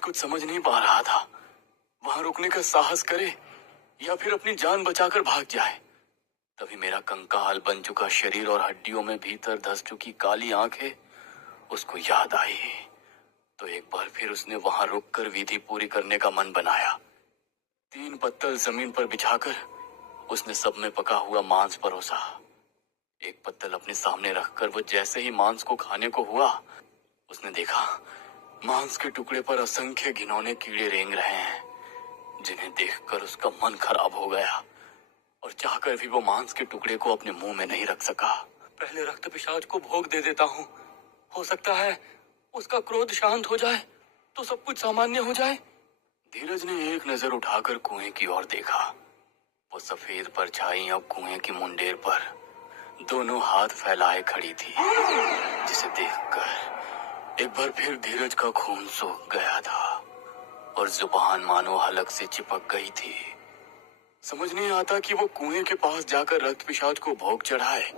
कुछ समझ नहीं पा रहा था, वहां रुकने का साहस करे या फिर अपनी जान बचाकर भाग जाए। तभी मेरा कंकाल बन चुका शरीर और हड्डियों में भीतर धंस चुकी काली आंखें उसको याद आई। तो एक बार फिर उसने वहां रुककर विधि पूरी करने का मन बनाया। 3 पत्तल जमीन पर बिछाकर उसने सब में पका हुआ मांस परोसा। एक पत्तल अपने सामने रखकर वो जैसे ही मांस को खाने को हुआ, उसने देखा मांस के टुकड़े पर असंख्य घिनौने कीड़े रेंग रहे हैं, जिन्हें देखकर उसका मन खराब हो गया और चाहकर भी वो मांस के टुकड़े को अपने मुंह में नहीं रख सका। पहले रक्त पिशाच को भोग दे देता हूँ, हो सकता है उसका क्रोध शांत हो जाए तो सब कुछ सामान्य हो जाए। धीरज ने एक नजर उठाकर कुएं की ओर देखा। वो सफेद परछाई अब कुएं की मुंडेर पर दोनों हाथ फैलाए खड़ी थी, जिसे देखकर एक बार फिर धीरज का खून सूख गया था और जुबान मानो हलक से चिपक गई थी। समझ नहीं आता कि वो कुएं के पास जाकर रक्त पिशाच को भोग चढ़ाए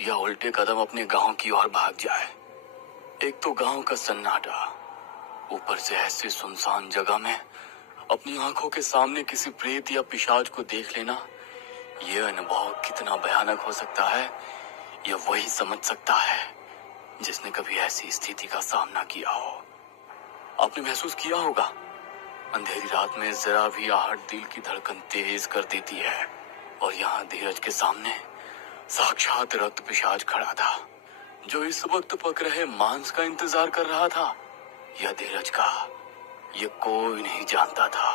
या उल्टे कदम अपने गांव की ओर भाग जाए। एक तो गांव का सन्नाटा, ऊपर से ऐसी सुनसान जगह में अपनी आंखों के सामने किसी प्रेत या पिशाच को देख लेना, यह अनुभव कितना भयानक हो सकता है यह वही समझ सकता है जिसने कभी ऐसी स्थिति का सामना किया हो। आपने महसूस किया होगा, अंधेरी रात में जरा भी आहट दिल की धड़कन तेज कर देती है, और यहाँ धीरज के सामने साक्षात रक्त पिशाच खड़ा था, जो इस वक्त पक रहे मांस का इंतजार कर रहा था। यह धीरज का ये कोई नहीं जानता था।